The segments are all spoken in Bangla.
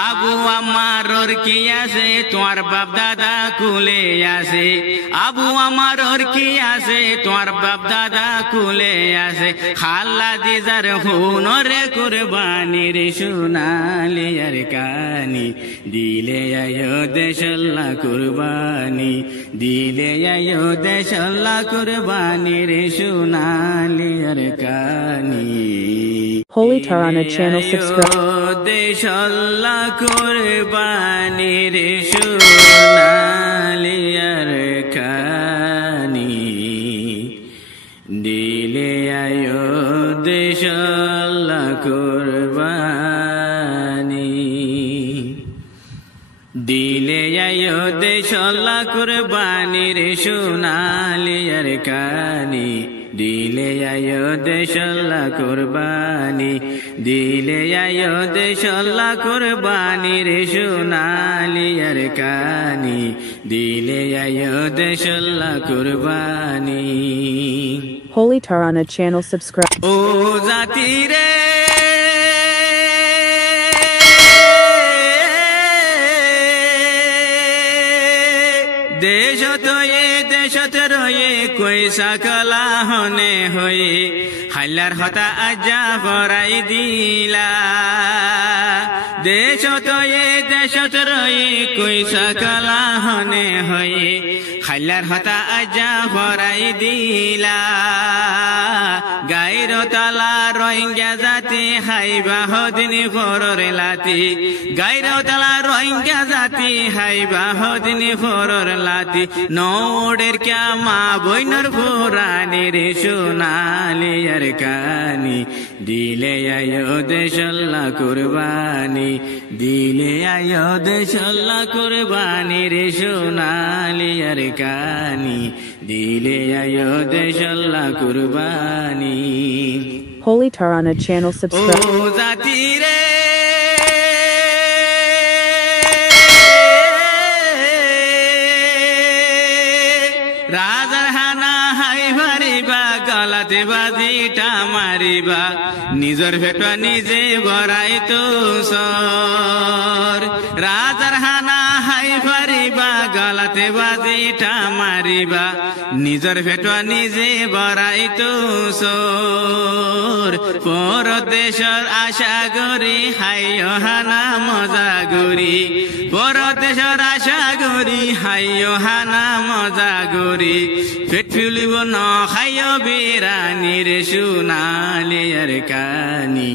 আবু আমারর কি আছে তোমার বাপ দাদা কুলে আছে আবু আমারর কি আছে তোমার বাপ দাদা কুলে আছে খালা দিজার হুনরে কুরবানির সোনালি আর কানি দিলে আয়ো দেশাল্লাহ কুরবানি দিলে আয়ো দেশাল্লাহ কুরবানির সোনালি আর কানি Holy Tarana channel subscribe. দেশাল্লাহ কুরবানির সোনালি আর কানি দিলে আয়ো দেশাল্লাহ কুরবানি দিলে আয়ো দেশাল্লাহ কুরবানির সোনালি আর কানি দিলে আয়ো দেশাল্লাহ কুরবানি দিলে আয়ো দেশাল্লাহ কুরবানির সোনালি আর কানি দিলে আয়ো দেশাল্লাহ কুরবানি Holy Tarana channel subscribe. ও জাতি রে দেশত রয়ে কই সকলা হনে হয়ে হাল্লার হতা আজা ভরাই দিলা দেশত রয়ে কই সকলা হনে হয়ে হাল্লার হতা আজা ভরাই দিলা গাইর তালা রোহিঙ্গা জাতি হাইবা হদিনী ফরর লাতি গাইর তালা রোহিঙ্গা জাতি হাইবা হদিনী ফরর লাতি নৌডের ক্যা মা বইনর ফুরানির সোনালি আর কানি দিলে আয়ো দেশাল্লাহ কুরবানি দিলে আয়ো দেশাল্লাহ কুরবানির সোনালি আর কানি দিলে আয়ো দেশাল্লাহ কুরবানি Holy Tarana channel subscribe. ও জাতি রে রাজার হানা হাই ভারিবা গলাতে বাজিটা মারিবা নিজের ভেটা নিজে ভরাই তো সর রাজার হানা হাই ভারিবা গলাতে বাজিটা মারিবা নিজের ভেটা নিজে ভরাই তো সর পরদেশর আশা গরি হাইও হানা মজা গরি পরদেশর আশা গরি হাইও হানা মজা গরি পেট ফুলিব ন খাইও বিরানির সোনালি আর কানি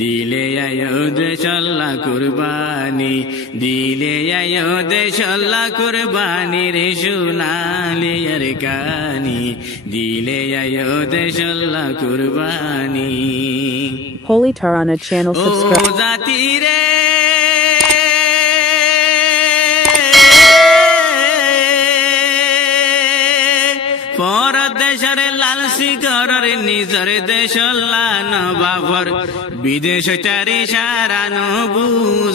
দিলে আয়ো দেশাল্লাহ কুরবানি দিলে আয়ো দেশাল্লাহ কুরবানির সোনালি আর কানি দিলে আয়ো দেশাল্লাহ কুরবানি Holy Tarana channel ও subscribe. জাতি রে পরদেশের লালসি করার নিজের দেশাল্লাহ নবাবর বিদেশ চারি সারানো বুজর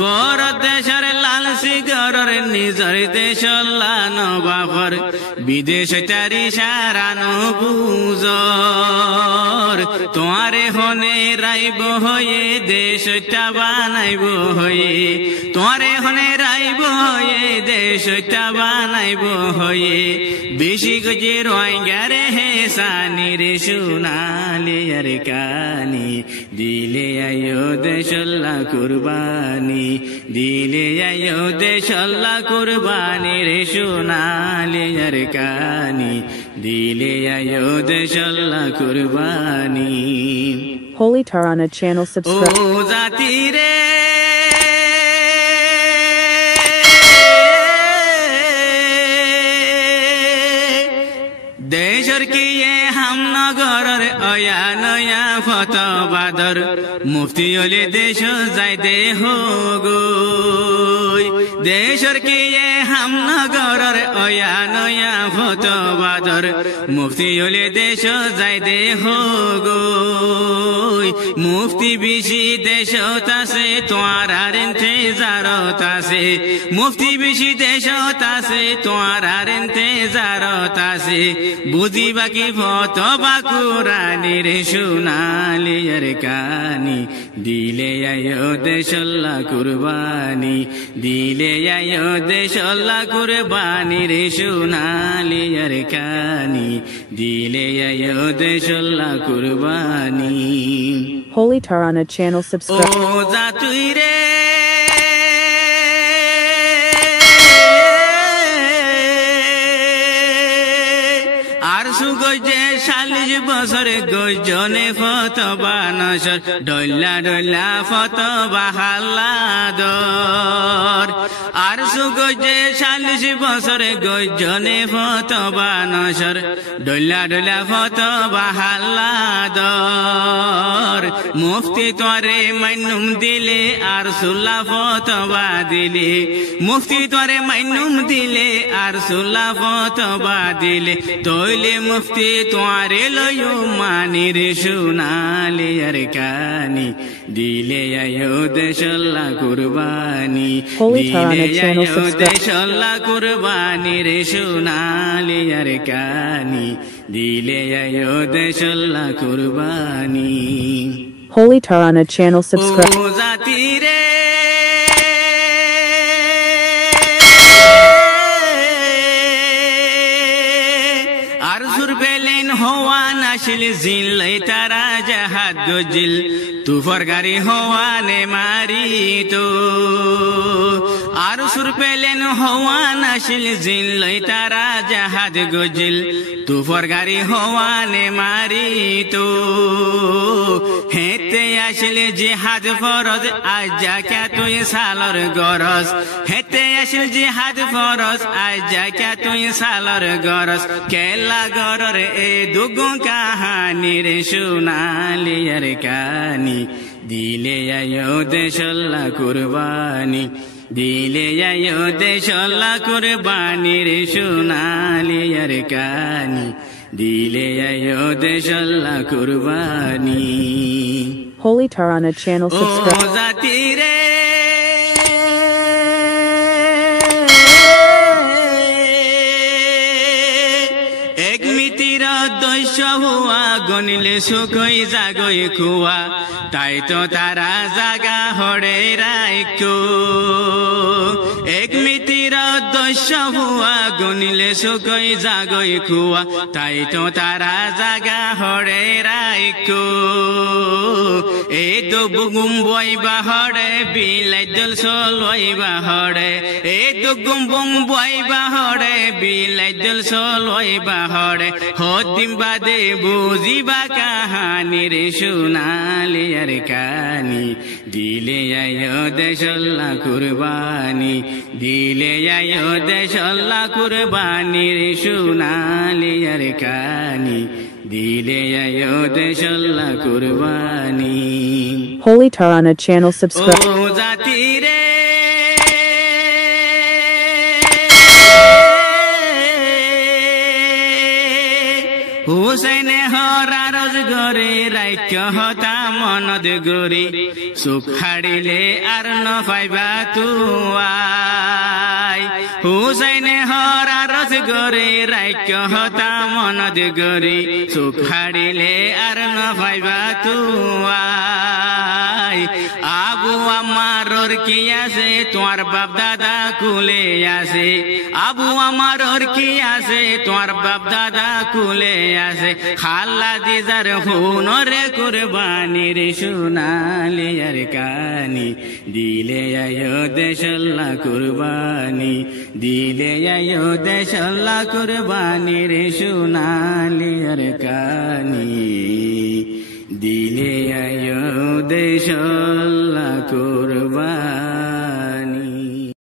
পরদেশের লালসি করার নিজের দেশাল্লাহ নবাবর বিদেশ চারি সারানো বুজর তোমারে হনে রাইব হয়ে দেশটা বানাইব হয়ে তোমারে হনে রাইব হয়ে দেশটা বানাইব হয়ে বেশি গজে রোহিঙ্গা রে হেসানি রে সোনালি আর কানি দিলে আয়ো দেশাল্লাহ কুরবানি দিলে আয়ো দেশাল্লাহ কুরবানি রে সোনালি আর কানি দিলে আয়ো দেশাল্লাহ কুরবানি Holy Tarana channel ও subscribe. জাতি রে দেশর কি হামনগরের অয়া নয়া ফতবাদর মুফতি হলে দেশ যাই দেহ গো দেশর কি হামনগরের অয়া নয়া ফতবাদর মুফতি হলে দেশ যাই দেহ গো মুফতি বেশি দেশত আছে তোমার আর ইন্তজারত আছে মুফতি বেশি দেশত আছে তোমার আর ইন্তজারত আছে বুঝিবা কি ফতবা কুরানির সোনালিয়ার কানি দিলে আয়ো দেশল্লা কুরবানি দিলে আয়ো দেশল্লা কুরবানির সোনালিয়ার কানি দিলে আয়ো দেশল্লা কুরবানি Holy Tarana channel subscribe. ও জাতুই রে আর সুগজে 40 বছরে গজনে ফতবা নসর ডল্লা ডল্লা ফতবা হাল্লাদর আর সুগজে 40 বছরে গজনে ফতবা নসর ডল্লা ডল্লা ফতবা হাল্লাদর মুফতি তোরে মাইনুম দিলে আর সুল্লা ফতবা দিলে মুফতি তোরে মাইনুম দিলে আর সুল্লা ফতবা দিলে তৈলে মুফতি তোরে লয়ো মানির সোনালিয়ার কানি দিলে আয়ো দেশল্লা কুরবানি দিলে আয়ো দেশল্লা কুরবানির সোনালিয়ার কানি দিলে আয়ো দেশল্লা কুরবানি Holy Tarana channel subscribe. ও জাতি রে আর সুর পেলেন হওয়া নাশিল জিল্লাই তারা জাহাদ গজিল তুফর গাড়ি হওয়া নে মারি তো আর সুর পেলেন হওয়া নাশিল জিল্লাই তারা জাহাদ গজিল তুফর গাড়ি হওয়া নে মারি তো হেতে আসলে জিহাদ ফরজ আজ যা ক্যা তুই সালর গরস হেতে আসলে জিহাদ ফরজ আজ যা ক্যা তুই সালর গরস কেলা গরর এ দুগো কাহানি রে সোনালিয়ার কানি দিলে আয়ো দেশল্লা কুরবানি দিলে আয়ো দেশল্লা কুরবানি রে সোনালিয়ার কানি দিলে আয়ো দেশল্লা কুরবানি Holy Tarana channel ও subscribe. জাতি রে এক মিতির দৈশ হুয়া গনিলে সুখই জাগই খুয়া তাই তো তারা জাগা হড়ে রাইকো এক মিতির দৈশ হুয়া গনিলে সুখই জাগই খুয়া তাই তো তারা জাগা হড়ে রাইকো এ তো বুগুম বইবা হড়ে বিলাই দল সলইবা হড়ে এ তো গুম্বুম বইবা হড়ে বিলাই দল সলইবা হড়ে হদিম বাদে বুঝিবা কাহানি রে সোনালিয়ার কানি দিলে আয়ো দেশল্লা কুরবানি দিলে আয়ো দেশল্লা কুরবানি রে সোনালিয়ার কানি দিলে আয়ো দেশল্লা কুরবানি Holy Tarana channel subscribe. ও জাতি রে হুসেনে হরা রোজ গরে রাইক্য হতা মনদ গরি সুখ হারিলে আর ন পাইবা তুয়াই হুসেনে হরা রোজ গরে রাইক্য হতা মনদ গরি সুখ হারিলে আর ন পাইবা তুয়াই আবু আমারর কি আছে তোমার বাপ দাদা কুলে আছে আবু আমারর কি আছে তোমার বাপ দাদা কুলে আছে খালা দিজার হুনরে কুরবানি রে সোনালিয়ার কানি দিলে আয়ো দেশল্লা কুরবানি দিলে আয়ো দেশল্লা কুরবানি রে সোনালিয়ার কানি